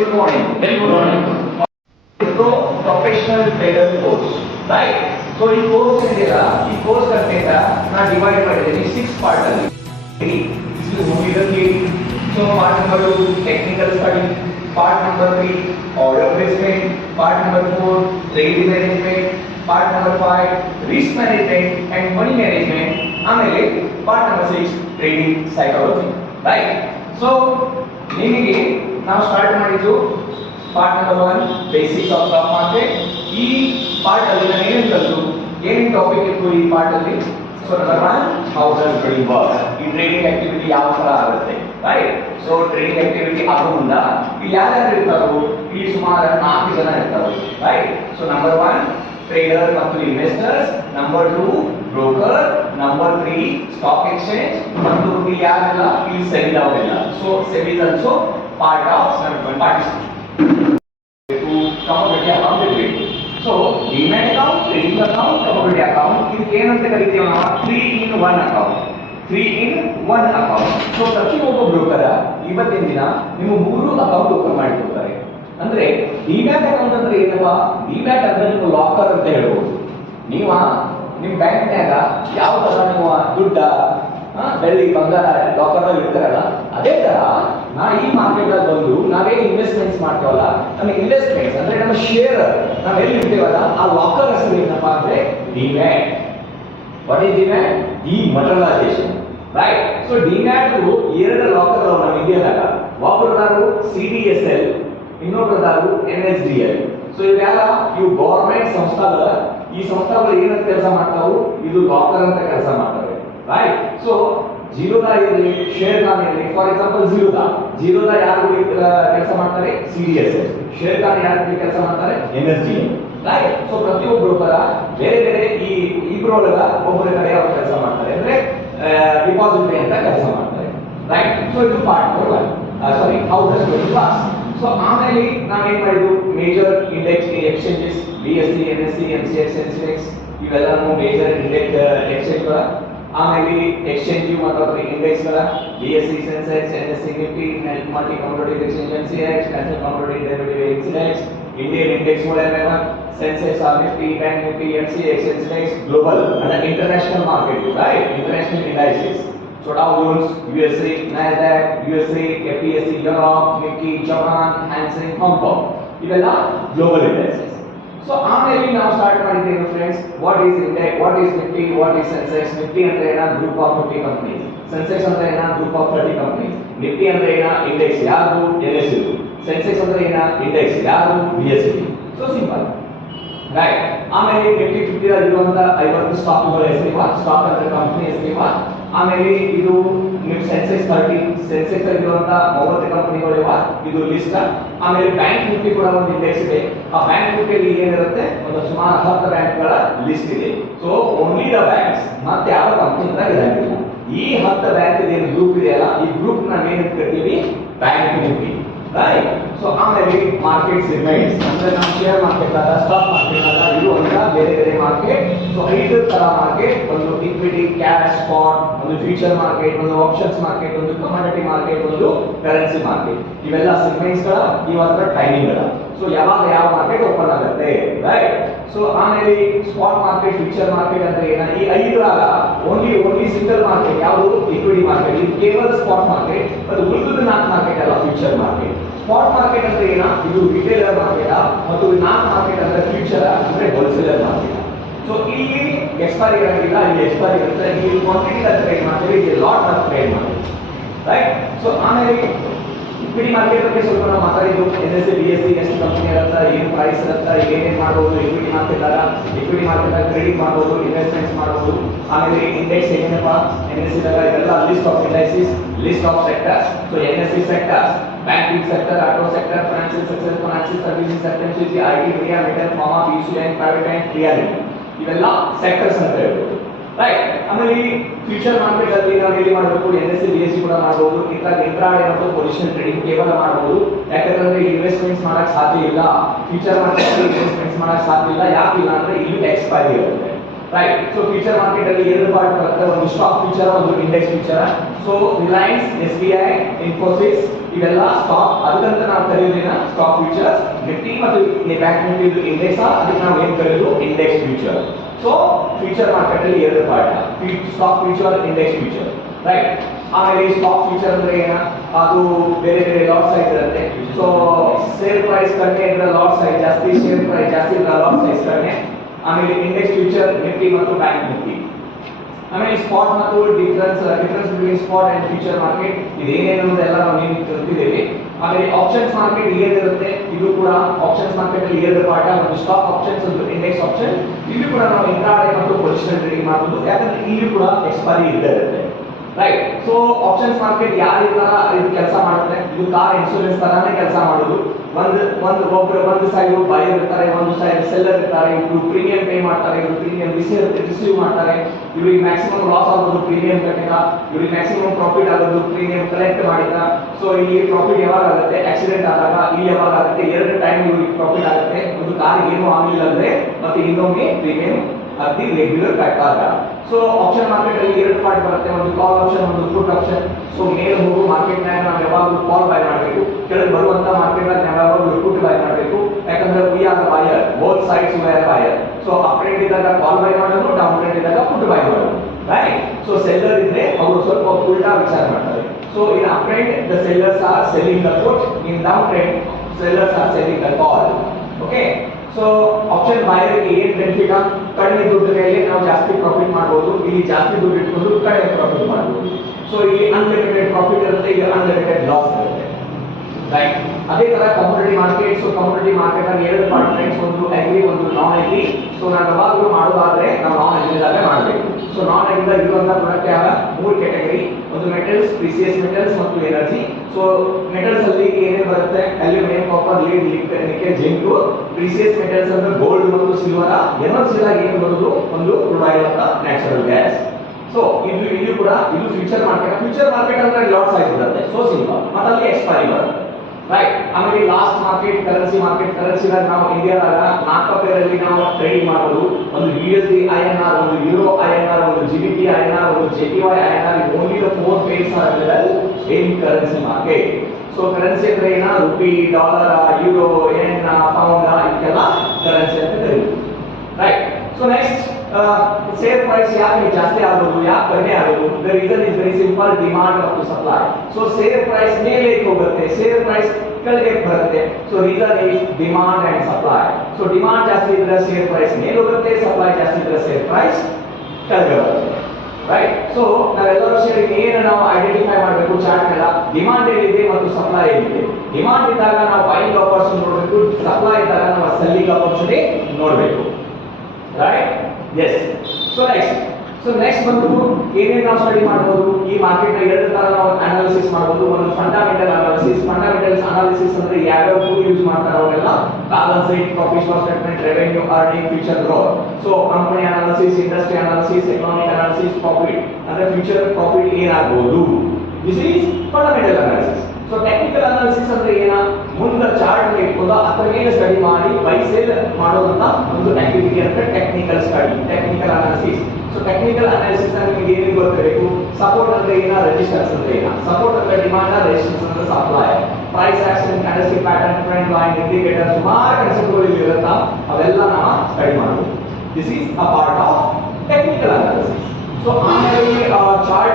Very good ಇದು professional trader course right so ಈ course ಇದೆಯಲ್ಲ ಈ ಕೋರ್ಸ್ ಕಂಟೆಂಟ್ ನಾ ಡಿವೈಡ್ ಮಾಡಿದ್ದೀನಿ ಸಿಕ್ಸ್ ಪಾರ್ಟ್ ಅಲ್ಲಿ so part number two technical study part number three order placement part number four trade management part number five risk management and money management ಆಮೇಲೆ part number six trading psychology right so ನಿಮಗೆ ನಾವು start ಮಾಡಿದ್ದು part number one basic of stock market ಈ part ಅಲ್ಲಿ ನಾನು ಏನು ಕಲಿತು ಏನು ಟಾಪಿಕ್ ಇತ್ತು ಈ ಪಾರ್ಟ್ ಅಲ್ಲಿ? So number one how does trading work ಈ ಟ್ರೇಡಿಂಗ್ ಆಕ್ಟಿವಿಟಿ ಯಾವ ತರ ಆಗುತ್ತೆ ರೈಟ್ ಸೊ ಟ್ರೇಡಿಂಗ್ ಆಕ್ಟಿವಿಟಿ ಆಗೋ ಯಾರು ಇಲ್ಲಿ ಯಾರ್ಯಾರು ಇರ್ತಾರೋ, ಇಲ್ಲಿ ಸುಮಾರು ನಾಲ್ಕು ಜನ ಇರ್ತಾರೆ right so number one trader ಮತ್ತು investors number two broker number three stock exchange ಮತ್ತು ಯಾರೆಲ್ಲ, ಇಲ್ಲಿ ಸೆಬಿ ಅವರೆಲ್ಲ so SEBI is also part of participate to commodity account. ಇರಬೇಕು so demat account trading account commodity account ಇದಕ್ಕೆ ಏನಂತ ಕರಿತೀವಿ ನಾವು three in one account three in one account so ಪ್ರತಿಯೊಬ್ಬ ಬ್ರೋಕರ ಇವತ್ತಿನ ದಿನ ನೀವು ಮೂರು ಅಕೌಂಟ್ ಓಪನ್ ಮಾಡಿ ಕೊಡ್ತಾರೆ ಅಂದ್ರೆ ಡಿಮ್ಯಾಟ್ ಅಕೌಂಟ್ ಅಂದ್ರೆ ಏನಪ್ಪ ಡಿಮ್ಯಾಟ್ ಅಂದ್ರೆ ನೀವು ಲಾಕರ್ ಅಂತ ಹೇಳ್ಬೋದು ನೀವ ನಿಮ್ಮ ಬ್ಯಾಂಕ್ನ್ಯಾಗ ಯಾವ ತರ ನೀವು ದುಡ್ಡ ಬೆಳ್ಳಿ ಬಂಗಾರ ಲಾಕರ್ ಇರ್ತಾರಲ್ಲ ಅದೇ ತರ ನಾ ಈ ಮಾರ್ಕೆಟ್ ಅಲ್ಲಿ ಬಂದು ನಾವೇ ಇನ್ವೆಸ್ಟ್ಮೆಂಟ್ಸ್ ಮಾಡ್ತೇವಲ್ಲ? ನಮ್ಮ ಇನ್ವೆಸ್ಟ್ಮೆಂಟ್ಸ್ ಅಂದ್ರೆ ನಮ್ಮ ಶೇರ್ ನಾವು ಎಲ್ಲಿ ಇರ್ತೇವಲ್ಲ ಆ ಲಾಕರ್ ಹೆಸರು ಏನಪ್ಪ ಅಂದ್ರೆ demat what is demat dematerialization right so demat ಎರಡು ಲಾಕರ್ ಅವು ನಮ್ಮ ಇಂಡಿಯಾದಾಗ ಒಬ್ಬರದಾರು C D S L ಇನ್ನೊಬ್ಬರದಾರು N S D L so ಇವೆಲ್ಲ ಇವು ಗೌರ್ಮೆಂಟ್ ಸಂಸ್ಥಾಗಳ. ಈ ಸಂಸ್ಥೆಗಳು ಏನಂತ ಕೆಲಸ ಮಾಡ್ತಾವು? ಇದು ಲಾಕರ್ ಅಂತ ಕೆಲಸ ಮಾಡ್ತವೆ. ರೈಟ್ ಸೊ ಜೀರೋದಾ ಇರಲಿ ಶೇರ್ ಖಾನ್ ಇರಲಿ. ಫಾರ್ ಎಕ್ಸಾಂಪಲ್ ಜೀರೋದಾ ಜೀರೋದಾ ಯಾರು ಕೆಲಸ ಮಾಡ್ತಾರೆ? CDS D S L Sharekhan ಯಾರು ಕೆಲಸ ಮಾಡ್ತಾರೆ? N S L right so ಪ್ರತಿಯೊಬ್ಬರು ಕೂಡ ಬೇರೆ ಬೇರೆ ಈ ಇಬ್ಬರೊಳಗ ಒಬ್ಬರ ಕಡೆ ಅವ್ರು ಕೆಲಸ ಮಾಡ್ತಾರೆ. ಅಂದ್ರೆ ಡಿಪಾಸಿಟರಿ ಅಂತ ಕೆಲಸ ಮಾಡ್ತಾರೆ. ರೈಟ್ ಸೊ ಇದು part number one sorry how does going pass so ಆಮೇಲೆ ನಾವೇನ್ ಮಾಡಿದ್ವು? Major index exchanges B S C N S C N C X S ಇವೆಲ್ಲ ಮೇಜರ್ ಇಂಡೆಕ್ಸ್ ಎಕ್ಸ್ಚೇಂಜ್ಗಳ ಆಮೇಲೆ ಎಕ್ಸ್ಚೇಂಜ್ ಮತ್ತು ಅದರ ಇಂಡೆಕ್ಸ್ಗಳ B S C Sensex N S C Nifty multi commodity exchange N C X national commodity derivative exchange Indian index ಗಳೆಲ್ಲ Sensex or Nifty bank Nifty N C X ಎನ್ಸೆಕ್ಸ್ global and international market right international indices So Dow Jones, USA, Nasdaq, USA, FTSE, Europe, Nikkei, Japan, Hang Seng, Hong Kong. ಇವೆಲ್ಲ global indexes so ಆಮೇಲೆ ನಾವು start ಮಾಡಿದ್ದೇವೆ friends what is index what is Nifty what is Sensex Nifty ಅಂದ್ರೆ ಏನ group of fifty companies Sensex ಅಂದ್ರೆ ಏನ group of thirty companies Nifty ಅಂದ್ರೆ ಏನ ಇಂಡೆಕ್ಸ್ ಯಾವುದು ಎನ್ ಎಸ್ ಸೆನ್ಸೆಕ್ಸ್ ಅಂದ್ರೆ ಏನ ಇಂಡೆಕ್ಸ್ ಯಾವುದು B S C so simple right ಆಮೇಲೆ ನಿಫ್ಟಿ ಫಿಫ್ಟಿ ಇರುವಂತ ಐವತ್ತು ಸ್ಟಾಕ್ಗಳ ಹೆಸರಿವ ಸ್ಟಾಕ್ ಅಂದ್ರೆ ಕಂಪನಿ ಹೆಸರಿವ ಆಮೇಲೆ ಇದು ನಿಮ್ ಸೆನ್ಸೆಕ್ಸ್ ಥರ್ಟಿ ಸೆನ್ಸೆಕ್ಸ್ ಇರುವಂತ ಮೂವತ್ತು ಕಂಪನಿಗಳಿವ ಇದು ಲಿಸ್ಟ್ ಆಮೇಲೆ ಬ್ಯಾಂಕ್ ನಿಫ್ಟಿ ಕೂಡ ಒಂದು ಇಂಡೆಕ್ಸ್ ಇದೆ. ಆ ಬ್ಯಾಂಕ್ ನಿಫ್ಟಿಯಲ್ಲಿ ಏನಿರುತ್ತೆ? ಒಂದು ಸುಮಾರು ಹತ್ತು ಬ್ಯಾಂಕ್ಗಳ ಲಿಸ್ಟ್ ಇದೆ. ಸೊ ಓನ್ಲಿ ದ ಬ್ಯಾಂಕ್ಸ್ ಮತ್ತೆ ಯಾವ ಕಂಪನಿ ಅಂತ ಇರಂಗಿಲ್ಲ ಈ ಹತ್ತು ಬ್ಯಾಂಕ್ ಏನು ಗ್ರೂಪ್ ಇದೆಯಲ್ಲ, ಈ ಗ್ರೂಪ್ ನಾವು ಏನಂತ ಕರಿತೀವಿ ಬ್ಯಾಂಕ್ ನಿಫ್ಟಿ ರೈಟ್ ಸೊ ಆಮೇಲೆ ಮಾರ್ಕೆಟ್ ಸೆಗ್ಮೆಂಟ್ಸ್ ಅಂದ್ರೆ ನಮ್ಮ ಶೇರ್ ಮಾರ್ಕೆಟ್ ಅಲ್ಲ ಸ್ಟಾಕ್ ಮಾರ್ಕೆಟ್ ಅಲ್ಲ ಅಂತ ಬೇರೆ ಬೇರೆ ಮಾರ್ಕೆಟ್ ಸೊ ಐದು ತರ ಮಾರ್ಕೆಟ್ ಒಂದು ಇಕ್ವಿಟಿ ಕ್ಯಾಶ್ ಸ್ಪಾಟ್ ಒಂದು ಫ್ಯೂಚರ್ ಮಾರ್ಕೆಟ್ ಒಂದು ಆಪ್ಷನ್ಸ್ ಮಾರ್ಕೆಟ್ ಒಂದು ಕಮಾಡಿಟಿ ಮಾರ್ಕೆಟ್ ಒಂದು ಕರೆನ್ಸಿ ಮಾರ್ಕೆಟ್ ಇವೆಲ್ಲ ಸೆಗ್ಮೆಂಟ್ಸ್ಗಳ ಇವತ್ತರ ಟೈಮಿಂಗ್ಗಳ. ಸೊ ಯಾವಾಗ ಯಾವ ಮಾರ್ಕೆಟ್ ಓಪನ್ ಆಗುತ್ತೆ? ರೈಟ್ ಸೊ ಆಮೇಲೆ ಸ್ಪಾಟ್ ಮಾರ್ಕೆಟ್ ಫ್ಯೂಚರ್ ಮಾರ್ಕೆಟ್ ಅಂದ್ರೆ ಏನ? ಈ ಆಗ ಓನ್ಲಿ ಓನ್ಲಿ ಸಿಂಗಲ್ ಮಾರ್ಕೆಟ್ ಯಾವುದು? ಇಕ್ವಿಟಿ ಮಾರ್ಕೆಟ್ ಇದು ಕೇವಲ ಸ್ಪಾಟ್ ಮಾರ್ಕೆಟ್ ಅದು ಉಳಿದ ನಾಲ್ಕು ಮಾರ್ಕೆಟ್ ಅಲ್ಲ ಫ್ಯೂಚರ್ ಮಾರ್ಕೆಟ್ ಸ್ಪಾಟ್ ಮಾರ್ಕೆಟ್ ಅಂದ್ರೆ ಏನ? ಇದು ರಿಟೇಲರ್ ಮಾರ್ಕೆಟ್ ಮತ್ತು ನಾನ್ ಮಾರ್ಕೆಟ್ ಅಂದ್ರೆ ಫ್ಯೂಚರ್ ಅಂದ್ರೆ ಹೋಲ್ಸೇಲರ್ ಮಾರ್ಕೆಟ್ ಸೊ ಇಲ್ಲಿ ಎಕ್ಸ್ಪೈರಿ ಇರಂಗಿಲ್ಲ, ಇಲ್ಲಿ ಎಕ್ಸ್ಪೈರಿ ಇರುತ್ತೆ. ಇಲ್ಲಿ ಕ್ವಾಂಟಿಟಿ ಟ್ರೇಡ್ ಮಾಡ್ತೀವಿ, ಇಲ್ಲಿ ಲಾಟ್ ಆಫ್ ಟ್ರೇಡ್ ಮಾಡ್ತೀವಿ. ರೈಟ್ ಸೊ ಆಮೇಲೆ ಇಕ್ವಿಟಿ ಮಾರ್ಕೆಟ್ ಬಗ್ಗೆ ಸ್ವಲ್ಪ ನಾವು ಮಾತಾಡಿದ್ದು. N S C B S C ಎಷ್ಟು ಕಂಪನಿ ಇರುತ್ತೆ, ಏನು ಪ್ರೈಸ್ ಇರುತ್ತೆ, ಏನೇನು ಮಾಡ್ಬೋದು ಇಕ್ವಿಟಿ ಮಾರ್ಕೆಟ್ ಅಲ್ಲ ಇಕ್ವಿಟಿ ಮಾರ್ಕೆಟ್ ಮಾಡ್ಬೋದು ಇನ್ವೆಸ್ಟ್ಮೆಂಟ್ಸ್ ಮಾಡ್ಬೋದು. ಆಮೇಲೆ ಇಂಡೆಕ್ಸ್ ಏನೇನಪ್ಪ? ಎನ್ ಎಸ್ ಸಿ ಇದೆಲ್ಲ list of indices list of sectors so N S C sectors banking sector auto sector financial sector financial services, sector IT, media, T pharma, bank private bank reality ಇವೆಲ್ಲ sectors ಅಂತ ಹೇಳ್ಬೋದು right ಆಮೇಲೆ ಈ future market ಅಲ್ಲಿ ನಾವು ಏನು ಮಾಡಬೇಕು N S C B S C ಕೂಡ ಮಾಡಬಹುದು ಇದ್ರಾಗ ಇಂಟ್ರಾಡೇ ಪೊಸಿಷನ್ ಟ್ರೇಡಿಂಗ್ ಕೇವಲ ಮಾಡಬಹುದು ಯಾಕಂದ್ರೆ ಇನ್ವೆಸ್ಟ್ಮೆಂಟ್ಸ್ ಮಾಡಕ್ ಸಾಧ್ಯ ಇಲ್ಲ ಫ್ಯೂಚರ್ ಮಾರ್ಕೆಟ್ ಇನ್ವೆಸ್ಟ್ಮೆಂಟ್ಸ್ ಮಾಡಕ್ ಸಾಧ್ಯ ಇಲ್ಲ ಯಾಕಿಲ್ಲ ಅಂದ್ರೆ ಇಲ್ಲಿ ಎಕ್ಸ್ಪೈರಿ ಇರುತ್ತೆ ರೈಟ್ ಸೊ ಫ್ಯೂಚರ್ ಮಾರ್ಕೆಟ್ ಅಲ್ಲಿ ಎರಡು ಪಾರ್ಟ್ ಬರುತ್ತೆ. ಒಂದು ಸ್ಟಾಕ್ ಫ್ಯೂಚರ್ ಒಂದು index future so Reliance S B I Infosys ಇವೆಲ್ಲ ಸ್ಟಾಕ್ ಅದಕ್ಕಂತ ನಾವು ಕರೆಯೋದೇನ? ಸ್ಟಾಕ್ ಫ್ಯೂಚರ್ಸ್ ನಿಫ್ಟಿ ಮತ್ತು ಬ್ಯಾಂಕ್ ನಿಫ್ಟಿ ಇದು ಇಂಡೆಕ್ಸ್ ಅದಕ್ಕೆ ನಾವು ಏನ್ ಕರೆಯೋದು? Index future so future market ಅಲ್ಲಿ ಎರಡು part stock future index future right ಆಮೇಲೆ ಸ್ಟಾಕ್ ಫ್ಯೂಚರ್ ಅಂದ್ರೆ ಏನ? ಅದು ಬೇರೆ ಬೇರೆ ಲಾಟ್ ಸೈಜ್ ಇರುತ್ತೆ. ಸೊ ಶೇರ್ ಪ್ರೈಸ್ ಕಡಿಮೆ ಇದ್ರೆ ಲಾಟ್ ಸೈಜ್ ಜಾಸ್ತಿ ಶೇರ್ ಪ್ರೈಸ್ ಜಾಸ್ತಿ ಇದ್ರೆ ಲಾಟ್ ಸೈಜ್ ಕಡಿಮೆ. ಆಮೇಲೆ ಇಂಡೆಕ್ಸ್ ಫ್ಯೂಚರ್ ನಿಫ್ಟಿ ಮತ್ತು ಬ್ಯಾಂಕ್ ನಿಫ್ಟಿ ಆಮೇಲೆ ಸ್ಪಾಟ್ ಮತ್ತು difference difference between spot and future market ಇದೇನೇನು ಅನ್ನೋದೆಲ್ಲ ನಾವು ನೀವು ಕಲ್ತಿದ್ದೇವೆ ಆಮೇಲೆ ಆಪ್ಷನ್ಸ್ ಮಾರ್ಕೆಟ್ ಇರುತ್ತೆ, ಇದು ಕೂಡ ಆಪ್ಷನ್ಸ್ ಮಾರ್ಕೆಟ್ ಅಲ್ಲಿ ಎರಡು ಪಾಠ ಒಂದು ಸ್ಟಾಕ್ ಆಪ್ಷನ್ಸ್ ಒಂದು ಇಂಡೆಕ್ಸ್ ಆಪ್ಷನ್ ಇಲ್ಲಿ ಕೂಡ ನಾವು ಇಂಟ್ರಾಡೇ ಮತ್ತು ಪೊಸಿಷನ್ ಟ್ರೇಡಿಂಗ್ ಮಾಡಬಹುದು ಯಾಕಂದ್ರೆ ಇಲ್ಲಿ ಕೂಡ ಎಕ್ಸ್ಪೈರಿ ಇದ್ದೇ ಇರುತ್ತೆ. ರೈಟ್ ಸೊ ಆಪ್ಷನ್ಸ್ ಮಾರ್ಕೆಟ್ ಯಾರಿಲ್ಲ ಇದು ಕೆಲಸ ಮಾಡುತ್ತೆ. ಇದು ಕಾರ್ ಇನ್ಶೂರೆನ್ಸ್ ತರಾನೇ ಕೆಲಸ ಮಾಡೋದು. ಒಂದು ಒಂದು ಒಬ್ರು ಒಂದು ಸೈಡ್ ಬೈಯರ್ ಇರ್ತಾರೆ, ಒಂದು ಸೈಡ್ ಸೆಲ್ಲರ್ ಇರ್ತಾರೆ ಇವರು ಪ್ರೀಮಿಯಂ ಪೇ ಮಾಡ್ತಾರೆ ಇವರು ಪ್ರೀಮಿಯಂ ರಿಸೀವ್ ರಿಸೀವ್ ಮಾಡ್ತಾರೆ. ಇವ್ರಿಗೆ ಮ್ಯಾಕ್ಸಿಮಮ್ ಲಾಸ್ ಆಗೋದು ಪ್ರೀಮಿಯಂ ಕಟ್ಟಿದ ಇವ್ರಿಗೆ ಮ್ಯಾಕ್ಸಿಮಮ್ ಪ್ರಾಫಿಟ್ ಆಗೋದು ಪ್ರೀಮಿಯಂ ಕಲೆಕ್ಟ್ ಮಾಡಿದ. ಸೊ ಇಲ್ಲಿ ಪ್ರಾಫಿಟ್ ಯಾವಾಗ ಆಗುತ್ತೆ? ಆಕ್ಸಿಡೆಂಟ್ ಆದಾಗ ಇಲ್ಲಿ ಯಾವಾಗ ಆಗುತ್ತೆ? ಎರಡು ಟೈಮ್ ಇವ್ರಿಗೆ ಪ್ರಾಫಿಟ್ ಆಗುತ್ತೆ. ಒಂದು ಕಾರ್ ಏನು ಆಗಲಿಲ್ಲ ಅಂದ್ರೆ ಮತ್ತೆ ಇನ್ನೊಮ್ಮೆ ಪ್ರೀಮಿಯಂ ಅತಿ ರೆಗ್ಯುಲರ್ ಕಟ್ಟಾಗ ಸೊ ಆಪ್ಷನ್ ಮಾರ್ಕೆಟ್ ಅಲ್ಲಿ ಎರಡು ಪಾರ್ಟ್ ಬರುತ್ತೆ ಒಂದು ಕಾಲ್ ಆಪ್ಷನ್ ಒಂದು ಪುಟ್ ಆಪ್ಷನ್ ಸೊ ಮೇಲೆ ಹೋಗೋ ಮಾರ್ಕೆಟ್ ನಾಗ ನಾವು ಯಾವಾಗಲೂ ಕಾಲ್ ಬೈ ಮಾಡಬೇಕು ಕೆಳಗೆ ಬರುವಂತ ಮಾರ್ಕೆಟ್ ನಾಗ ನಾವು ಯಾವಾಗಲೂ ಪುಟ್ ಬೈ ಮಾಡಬೇಕು ಯಾಕಂದ್ರೆ we are buyer both sides we are buyer so up trend ಇದ್ದಾಗ ಕಾಲ್ ಬೈ ಮಾಡೋದು ಡೌನ್ ಟ್ರೆಂಡ್ ಇದ್ದಾಗ ಪುಟ್ ಬೈ ಮಾಡೋದು ರೈಟ್ ಸೊ ಸೆಲ್ಲರ್ ಇದ್ರೆ ಅವರು ಸ್ವಲ್ಪ ಉಲ್ಟಾ ವಿಚಾರ ಮಾಡ್ತಾರೆ so in up trend the sellers are selling the put in down trend sellers are selling the call okay so option ಬಾಯರ್ಗೆ ಏನ್ ಬೆನಿಫಿಟ್ ಕಡಿಮೆ ದುಡ್ಡಿನಲ್ಲಿ ನಾವು ಜಾಸ್ತಿ ಪ್ರಾಫಿಟ್ ಮಾಡ್ಬೋದು ಇಲ್ಲಿ ಜಾಸ್ತಿ ದುಡ್ಡು ಇಟ್ಕೊಂಡು ಕಡಿಮೆ ಪ್ರಾಫಿಟ್ ಮಾಡ್ಬೋದು ಸೊ ಇಲ್ಲಿ ಅನ್ಲಿಮಿಟೆಡ್ ಪ್ರಾಫಿಟ್ ಇರುತ್ತೆ ಇಲ್ಲಿ ಅನ್ಲಿಮಿಟೆಡ್ ಲಾಸ್ ಇರುತ್ತೆ ರೈಟ್ ಅದೇ ತರ community market so community market ಅಲ್ಲಿ ಎರಡು ಪಾರ್ಟ್ ಫ್ರೆಂಡ್ಸ್ ಒಂದು ಅಗ್ರಿ ಒಂದು ನಾನ್ ಅಗ್ರಿ ಸೊ ನಾವು ಯಾವಾಗಲೂ ಮಾಡೋದಾದ್ರೆ ನಾವು ನಾನ್ ಅಗ್ರಿದಾಗೆ ಮಾಡಬೇಕು ಸೊ ನಾನ್ ರೆಗ್ಯುಲರ್ ಇರುವಂತಹ ಪ್ರಾಡಕ್ಟ್ ಯಾವ ಮೂರು ಕ್ಯಾಟಗರಿ ಒಂದು ಮೆಟಲ್ಸ್ ಪ್ರೀಸಿಯಸ್ ಮೆಟಲ್ಸ್ ಮತ್ತು ಎನರ್ಜಿ ಸೊ ಮೆಟಲ್ಸ್ ಅಲ್ಲಿ ಏನೇನು ಬರುತ್ತೆ? Aluminium copper lead nickel zinc precious metals ಅಂದ್ರೆ ಗೋಲ್ಡ್ ಮತ್ತು ಸಿಲ್ವರ್ ಎನರ್ಜಿ ಏನು ಬರೋದು? ಒಂದು ಅಂತ ನ್ಯಾಚುರಲ್ ಗ್ಯಾಸ್ ಸೊ ಇದು ಇಲ್ಲಿ ಕೂಡ, ಇದು ಫ್ಯೂಚರ್ ಮಾರ್ಕೆಟ್ ಫ್ಯೂಚರ್ ಮಾರ್ಕೆಟ್ ಅಂದ್ರೆ ಲಾಸ್ ಆಗಿರುತ್ತೆ. ಸೊ ಸಿಂಪಲ್ ಮತ್ತೆ ಅಲ್ಲಿ ಎಕ್ಸ್ಪೈರಿ ಬರುತ್ತೆ. ರೈಟ್ ಆಮೇಲೆ ಲಾಸ್ಟ್ ಮಾರ್ಕೆಟ್ ಕರೆನ್ಸಿ ಮಾರ್ಕೆಟ್ ಕರೆನ್ಸಿದಾಗ ನಾವು ಇಂಡಿಯಾದಾಗ ನಾಲ್ಕು ಪೇರಲ್ಲಿ ನಾವು ಟ್ರೇಡಿಂಗ್ ಮಾಡೋದು ಒಂದು U S I N R ಒಂದು ಯೂರೋ ಐ ಆರ್ ಒಂದು G B P I R ಒಂದು J T Y I N R only the four pairs are in currency market so currency ಅಂದ್ರೆ ಏನ? Rupee dollar euro and pound ಇದಕ್ಕೆಲ್ಲ currency ಅಂತ ಕರೀತೀವಿ right so next share price ಯಾಕೆ ಜಾಸ್ತಿ ಆಗೋದು ಯಾಕೆ ಕಡಿಮೆ ಆಗೋದು the reason is very simple demand ಮತ್ತು ಸಪ್ಲೈ ಸೊ ಶೇರ್ ಪ್ರೈಸ್ ಮೇಲೆ ಹೋಗುತ್ತೆ ಶೇರ್ ಪ್ರೈಸ್ ಕೆಳಗೆ ಬರುತ್ತೆ. So reason is demand and supply so demand ಜಾಸ್ತಿ ಇದ್ರೆ ಸೇರ್ ಪ್ರೈಸ್ ಮೇಲೆ ಹೋಗುತ್ತೆ ಸಪ್ಲೈ ಜಾಸ್ತಿ ಇದ್ರೆ ಶೇರ್ ಪ್ರೈಸ್ ಕೆಳಗೆ ಬರುತ್ತೆ. ರೈಟ್ ಸೊ ನಾವೆಲ್ಲರೂ ಸೇರಿ ಏನು ನಾವು ಐಡೆಂಟಿಫೈ ಮಾಡಬೇಕು? ಚಾರ್ಟ್ ಎಲ್ಲ. ಡಿಮಾಂಡ್ ಏನಿದೆ ಮತ್ತು ಸಪ್ಲೈ ಏನಿದೆ ಡಿಮಾಂಡ್ ಇದ್ದಾಗ ನಾವು ಬೈಯಿಂಗ್ ಆಪರ್ಚುನಿಟಿ ನೋಡಬೇಕು. ಸಪ್ಲೈ ಇದ್ದಾಗ ನಾವು ಸೆಲ್ಲಿಂಗ್ ಆಪರ್ಚುನಿಟಿ ನೋಡಬೇಕು. Right yes so next so next ಬಂದ್ಬಿಟ್ಟು ಏನೇನು ನಾವು ಸ್ಟಡಿ ಮಾಡ್ಬೋದು? ಈ ಮಾರ್ಕೆಟ್ ಎರಡು ತರ ನಾವು ಅನಾಲಿಸಿಸ್ ಮಾಡ್ಬೋದು. ಒಂದು ಫಂಡಮೆಂಟಲ್ ಅನಾಲಿಸಿಸ್ ಫಂಡಮೆಂಟಲ್ಸ್ ಅನಾಲಿಸಿಸ್ ಅಂದ್ರೆ ಯಾವ್ಯಾವ ಟೂಲ್ ಯೂಸ್ ಮಾಡ್ತಾರೆ ಅವರೆಲ್ಲ balance sheet profit loss statement revenue earning future growth so company analysis industry analysis economic analysis profit ಅಂದ್ರೆ ಫ್ಯೂಚರ್ ಪ್ರಾಫಿಟ್ ಏನಾಗಬಹುದು this is fundamental analysis so technical analysis ಅಂದ್ರೆ ಏನ ಮುಂದೆ ಮೇಲೆ ಸ್ಟಡಿ ಮಾಡಿ ಬೈ ಮಾಡೋದನ್ನ ಒಂದು ಆಕ್ಟಿವಿಟಿ ಅಂದ್ರೆ technical study technical analysis so technical analysis ಅಲ್ಲಿ ನಿಮಗೆ ಏನು ಗೊತ್ತಿರಬೇಕು ಸಪೋರ್ಟ್ ಅಂದ್ರೆ ಏನ? ರೆಜಿಸ್ಟರ್ಸ್ ಅಂದ್ರೆ ಏನ? ಸಪೋರ್ಟ್ ಅಂದ್ರೆ ಡಿಮಾಂಡ್ ರೆಸಿಸ್ಟೆನ್ಸ್ ಅಂದ್ರೆ supply price action candlestick pattern trend line indicator ಸುಮಾರು ಕಾನ್ಸೆಪ್ಟ್ಗಳು ಇಲ್ಲಿ ಇರುತ್ತಾ? ಅವೆಲ್ಲ ನಾವು ಸ್ಟಡಿ ಮಾಡಬಹುದು this is a part of technical analysis so ಆಮೇಲೆ chart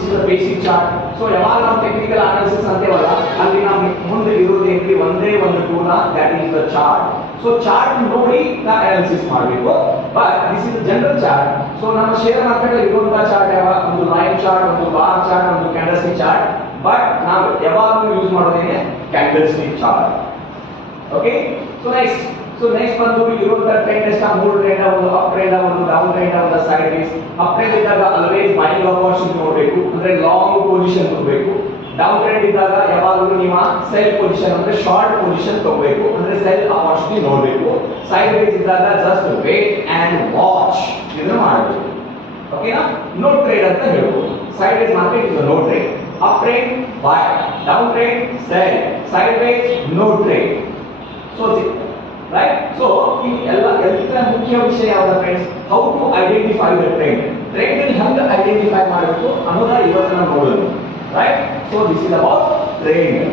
this is basic chart so ಯಾವಾಗ ನಾವು ಟೆಕ್ನಿಕಲ್ ಅನಾಲಿಸಿಸ್ ಅಂತೇವಲ್ಲ, ಅಲ್ಲಿ ನಾವು ಮುಂದೆ ಇರೋದೇನ್ರಿ ಒಂದೇ ಒಂದು ಟೂಲ that is the chart so chart ನೋಡಿ ನಾವು ಅನಾಲಿಸಿಸ್ ಮಾಡಬೇಕು. But this is general chart so ನಮ್ಮ ಶೇರ್ ಮಾರ್ಕೆಟ್ ಇರುವಂತಹ ಚಾರ್ಟ್ ಯಾವ? ಒಂದು ಲೈನ್ ಚಾರ್ಟ್ ಒಂದು ಬಾರ್ ಚಾರ್ಟ್ ಒಂದು ಕ್ಯಾಂಡಲ್ಸ್ಟಿಕ್ ಚಾರ್ಟ್ ಬಟ್ ನಾವು ಯಾವಾಗಲೂ use ಮಾಡೋದೇನೆ candlestick chart okay so next so next ಬಂದು ಇರುವಂತ ಟ್ರೆಂಡ್ ಎಷ್ಟ ಮೂರು ಟ್ರೆಂಡ್ ಒಂದು ಅಪ್ ಟ್ರೆಂಡ್ ಒಂದು ಡೌನ್ ಟ್ರೆಂಡ್ ಒಂದು ಸೈಡ್ ವೇಸ್ ಅಪ್ ಟ್ರೆಂಡ್ ಇದ್ದಾಗ ಆಲ್ವೇಸ್ ಬೈಯಿಂಗ್ ಆಪರ್ಚುನಿಟಿ ನೋಡಬೇಕು. ಅಂದ್ರೆ ಲಾಂಗ್ ಪೊಸಿಷನ್ ತಗೋಬೇಕು. ಡೌನ್ ಟ್ರೆಂಡ್ ಇದ್ದಾಗ ಯಾವಾಗಲೂ ನಿಮ್ಮ ಸೆಲ್ ಪೊಸಿಷನ್ ಅಂದ್ರೆ ಶಾರ್ಟ್ ಪೊಸಿಷನ್ ತಗೋಬೇಕು. ಅಂದ್ರೆ ಸೆಲ್ ಆಪರ್ಚುನಿಟಿ ನೋಡಬೇಕು. ಸೈಡ್ ವೇಸ್ ಇದ್ದಾಗ ಜಸ್ಟ್ ವೇಟ್ ಅಂಡ್ ವಾಚ್ ಇದನ್ನ ಮಾಡಬೇಕು. ಓಕೆನಾ ನೋ? ಟ್ರೇಡ್ ಅಂತ ಹೇಳ್ಬೋದು. Sideways market is no trade up trend buy down trend sell sideways no trade so right so ಈ ಎಲ್ಲ ಎಲ್ಲ ಮುಖ್ಯ ವಿಷಯ ಯಾವ್ದು friends how to identify the trend trend ಅಲ್ಲಿ ಹಂಗೆ ಐಡೆಂಟಿಫೈ ಮಾಡಬೇಕು ಅನ್ನೋದ ಇವತ್ತು ನಾವು ನೋಡೋದು right so this is about trend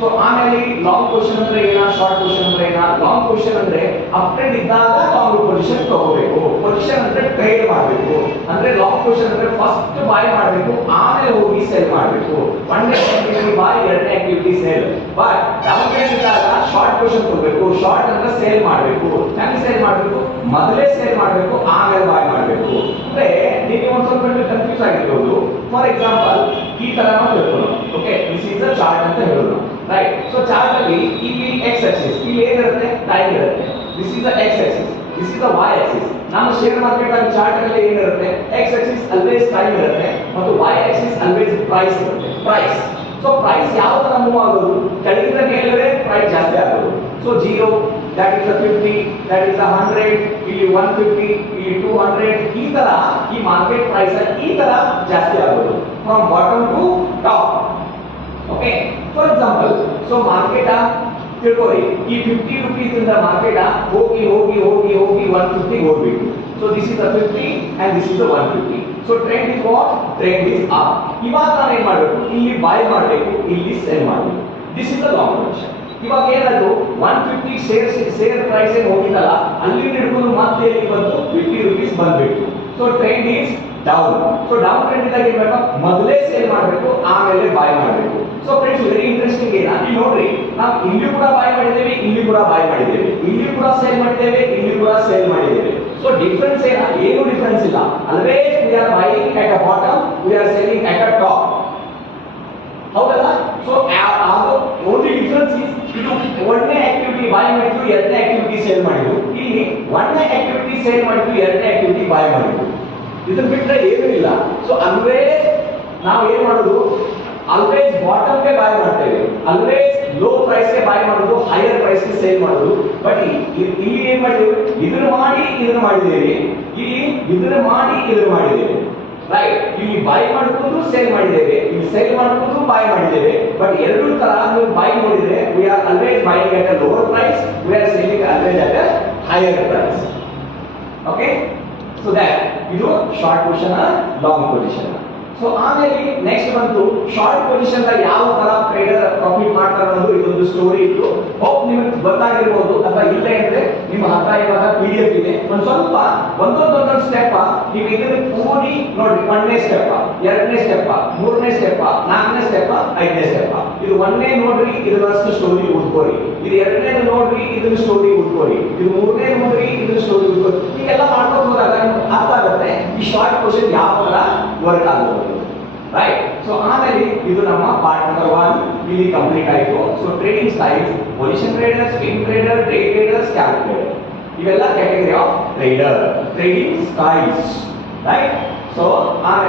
so ಆಮೇಲೆ ಲಾಂಗ್ ಕ್ವಶನ್ ಅಂದ್ರೆ ಏನ ಶಾರ್ಟ್ ಕ್ವಶನ್ ಅಂದ್ರೆ ಏನ? ಲಾಂಗ್ ಕ್ವಶನ್ ಅಂದ್ರೆ ಅಪ್ಡೇಟ್ ಇದ್ದಾಗ ಲಾಂಗ್ ಪೊಸಿಷನ್ ತಗೋಬೇಕು. ಪೊಸಿಷನ್ ಅಂದ್ರೆ ಟ್ರೈಲ್ ಮಾಡಬೇಕು. ಅಂದ್ರೆ ಲಾಂಗ್ ಕ್ವಶನ್ ಅಂದ್ರೆ ಫಸ್ಟ್ ಬಾಯ್ ಮಾಡಬೇಕು, ಆಮೇಲೆ ಹೋಗಿ ಸೆಲ್ ಮಾಡಬೇಕು. ಒಂದೇ ಆಕ್ಟಿವಿಟಿ ಬೈ ಎರಡನೇ ಆಕ್ಟಿವಿಟಿ ಸೇಲ್ ಬಟ್ ಟ್ರೆಂಡ್ ಇದ್ದಾಗ ಶಾರ್ಟ್ ಕ್ವಶನ್ ತಗೋಬೇಕು ಶಾರ್ಟ್ ಅಂದ್ರೆ ಸೇಲ್ ಮಾಡಬೇಕು. ಹೆಂಗ್ ಸೇಲ್ ಮಾಡಬೇಕು? ಮೊದಲೇ ಸೇಲ್ ಮಾಡಬೇಕು, ಆಮೇಲೆ ಬಾಯ್ ಮಾಡಬೇಕು. ಅಂದ್ರೆ ನಿಮಗೆ ಒಂದ್ ಸ್ವಲ್ಪ ಕನ್ಫ್ಯೂಸ್ ಆಗಿರ್ಬೋದು. ಫಾರ್ ಎಕ್ಸಾಂಪಲ್ ಈ ತರ ನಾವು ಹೇಳ್ಕೊಳ್ಳೋಣ okay this is the chart ಅಂತ ಹೇಳೋಣ. ರೈಟ್ ಸೊ ಚಾರ್ಟ್ ಅಲ್ಲಿ ಇಲ್ಲಿ ಎಕ್ಸ್ ಆಕ್ಸಿಸ್ ಇಲ್ಲಿ ಏನಿರುತ್ತೆ ಟೈಮ್ ಇರುತ್ತೆ this is the x axis this is the y axis ನಮ್ಮ ಶೇರ್ ಮಾರ್ಕೆಟ್ ಅಲ್ಲಿ ಚಾರ್ಟ್ ಅಲ್ಲಿ ಏನಿರುತ್ತೆ ಎಕ್ಸ್ ಆಕ್ಸಿಸ್ ಆಲ್ವೇಸ್ ಟೈಮ್ ಇರುತ್ತೆ, ಮತ್ತು ವೈ ಆಕ್ಸಿಸ್ ಆಲ್ವೇಸ್ ಪ್ರೈಸ್ ಇರುತ್ತೆ. ಪ್ರೈಸ್ ಸೊ ಪ್ರೈಸ್ ಯಾವ ತರ ಮೂವ್ ಆಗೋದು? ಕೆಳಗಿಂದ ಮೇಲ್ಗಡೆ ಪ್ರೈಸ್ ಜಾಸ್ತಿ ಆಗೋದು. So zero that is fifty that is hundred ಇಲ್ಲಿ ಒನ್ ಫಿಫ್ಟಿ ಇಲ್ಲಿ ಟೂ ಹಂಡ್ರೆಡ್ ಈ ತರ ಈ ಮಾರ್ಕೆಟ್ ಪ್ರೈಸ್ ಈ ತರ ಜಾಸ್ತಿ ಆಗೋದು. From bottom to top okay. For example so market ತಿಳ್ಕೊರಿ ಈ ಫಿಫ್ಟಿ ರುಪೀಸ್ ಇಂದ ಮಾರ್ಕೆಟ್ ಆ, ಹೋಗಿ ಹೋಗಿ ಹೋಗಿ ಹೋಗಿ ಒನ್ ಫಿಫ್ಟಿ ಹೋಗ್ಬೇಕು. So this is the fifty and this is the one fifty so trend is what trend is up ಇವಾಗ ನಾನು ಏನ್ ಮಾಡಬೇಕು? ಇಲ್ಲಿ ಬೈ ಮಾಡಬೇಕು, ಇಲ್ಲಿ ಸೆಲ್ ಮಾಡಬೇಕು. ದಿಸ್ ಇಸ್ ದ ಲಾಂಗ್ ಇವಾಗ ಏನಾಯ್ತು one fifty share share price ಏನು ಹೋಗಿದ್ದಲ್ಲ ಅಲ್ಲಿ ಹಿಡ್ಕೊಂಡು ಮತ್ತೆ ಇಲ್ಲಿ ಬಂತು? ಫಿಫ್ಟಿ ರುಪೀಸ್ ಬಂದ್ಬಿಟ್ಟು so trend is down so down trend ಇದ್ದಾಗ ಏನ್ ಬೇಕು ಮೊದಲೇ ಸೇಲ್ ಮಾಡಬೇಕು, ಆಮೇಲೆ ಬೈ ಮಾಡಬೇಕು. ಸೊ ಫ್ರೆಂಡ್ಸ್ ವೆರಿ ಇಂಟ್ರೆಸ್ಟಿಂಗ್ ಏನ ಇಲ್ಲಿ ನೋಡ್ರಿ, ನಾವು ಇಲ್ಲಿ ಕೂಡ ಬೈ ಮಾಡಿದ್ದೇವೆ ಇಲ್ಲಿ ಕೂಡ ಬೈ ಮಾಡಿದ್ದೇವೆ. ಇಲ್ಲಿ ಕೂಡ ಸೇಲ್ ಮಾಡಿದ್ದೇವೆ ಇಲ್ಲಿ ಕೂಡ ಸೇಲ್ ಮಾಡಿದ್ದೇವೆ. ಸೊ ಡಿಫರೆನ್ಸ್ ಏನ, ಏನು ಡಿಫರೆನ್ಸ್ ಇಲ್ಲ. Always we are buying at a bottom we are selling at a top ಹೌದಲ್ಲ? ಸೊ ಅದು ಓನ್ಲಿ ಡಿಫರೆನ್ಸ್ ಇಸ್ ಇದು ಒಂದನೇ ಆಕ್ಟಿವಿಟಿ ಬೈ ಮಾಡಿದ್ದು, ಎರಡನೇ ಆಕ್ಟಿವಿಟಿ ಸೇಲ್ ಮಾಡಿದ್ರು ಇಲ್ಲಿ ಒಂದನೇ ಆಕ್ಟಿವಿಟಿ ಸೇಲ್ ಮಾಡಿದ್ದು, ಎರಡನೇ ಆಕ್ಟಿವಿಟಿ ಬೈ ಮಾಡಿದ್ರು ಇದನ್ನ ಬಿಟ್ಟರೆ ಏನೂ ಇಲ್ಲ. ಸೊ ಅಲ್ವೇ ನಾವು ಏನ್ ಮಾಡೋದು? ಆಲ್ವೇಸ್ ಬಾಟಮ್ಗೆ ಬೈ ಮಾಡ್ತೇವೆ. ಆಲ್ವೇಸ್ ಲೋ ಪ್ರೈಸ್ಗೆ ಬೈ ಮಾಡೋದು ಹೈಯರ್ ಪ್ರೈಸ್ಗೆ ಸೇಲ್ ಮಾಡೋದು. ಬಟ್ ಇಲ್ಲಿ ಏನ್ ಮಾಡಿದ್ದೇವೆ? ಇದನ್ನ ಮಾಡಿ ಇದನ್ನ ಮಾಡಿದ್ದೇವೆ. ಇಲ್ಲಿ ಇದನ್ನ ಮಾಡಿ ಇದನ್ನ ಮಾಡಿದ್ದೇವೆ. ರೈಟ್ ಇಲ್ಲಿ ಬೈ ಮಾಡ್ಕೊಂಡು ಸೇಲ್ ಮಾಡಿದ್ದೇವೆ. ಇಲ್ಲಿ ಸೇಲ್ ಮಾಡ್ಕೊಂಡು ಬೈ ಮಾಡಿದ್ದೇವೆ. ಬಟ್ ಎರಡು ತರ ನೀವು ಬೈ ನೋಡಿದ್ರೆ we are always buying at a lower price we are selling always at higher price okay so that ಇದು short position long position so ಆಮೇಲೆ ನೆಕ್ಸ್ಟ್ ಬಂತು ಶಾರ್ಟ್ ಪೊಸಿಷನ್ ಯಾವ ತರ ಟ್ರೇಡರ್ ಪ್ರಾಫಿಟ್ ಮಾಡ್ತಾರೆ ಅನ್ನೋದು ಇದೊಂದು ಸ್ಟೋರಿ ಇತ್ತು. ಹೋಪ್ ನಿಮಗೆ ಗೊತ್ತಾಗಿರ್ಬೋದು ಅಥವಾ ಇಲ್ಲ ಅಂದ್ರೆ ನಿಮ್ಮ ಹತ್ರ ಇವಾಗ ಪಿ ಡಿ ಎಫ್ ಇದೆ. ಒಂದ್ ಸ್ವಲ್ಪ ಒಂದೊಂದೊಂದೊಂದು ಒಂದೊಂದು ಸ್ಟೆಪ್ ನೀವು ಇದನ್ನ ಪೂರಿ ನೋಡಿ, ಒಂದನೇ ಸ್ಟೆಪ್ ಎರಡನೇ ಸ್ಟೆಪ್ ಮೂರನೇ ಸ್ಟೆಪ್ ನಾಲ್ಕನೇ ಸ್ಟೆಪ್ ಐದನೇ ಸ್ಟೆಪ್ ಇದು ಒಂದನೇ ನೋಡ್ರಿ ಇದರಷ್ಟು ಸ್ಟೋರಿ ಉಟ್ಕೋರಿ ಇದು ಎರಡನೇ ನೋಡ್ರಿ, ಇದನ್ನ ಸ್ಟೋರಿ ಉಟ್ಕೋರಿ ಇದು ಮೂರನೇ ನೋಡ್ರಿ, ಇದನ್ನ ಸ್ಟೋರಿ ಉಟ್ಕೋರಿ ಹೀಗೆಲ್ಲ ಮಾಡ್ಕೊಂಡು ಹೋದಾಗ ಅರ್ಥ ಆಗುತ್ತೆ ಈ ಶಾರ್ಟ್ ಕ್ವಶನ್ ಯಾವ ತರ ವರ್ಕ್ ಆಗುತ್ತೆ ರೈಟ್ ಸೊ ಆಮೇಲೆ ಇದು ನಮ್ಮ ಪಾರ್ಟ್ ನಂಬರ್ ಒನ್ ಇಲ್ಲಿ ಕಂಪ್ಲೀಟ್ ಆಯಿತು. So trading styles position trader swing trader day trader scalp trader ಇವೆಲ್ಲ category of trader trading styles right so ಆಮೇಲೆ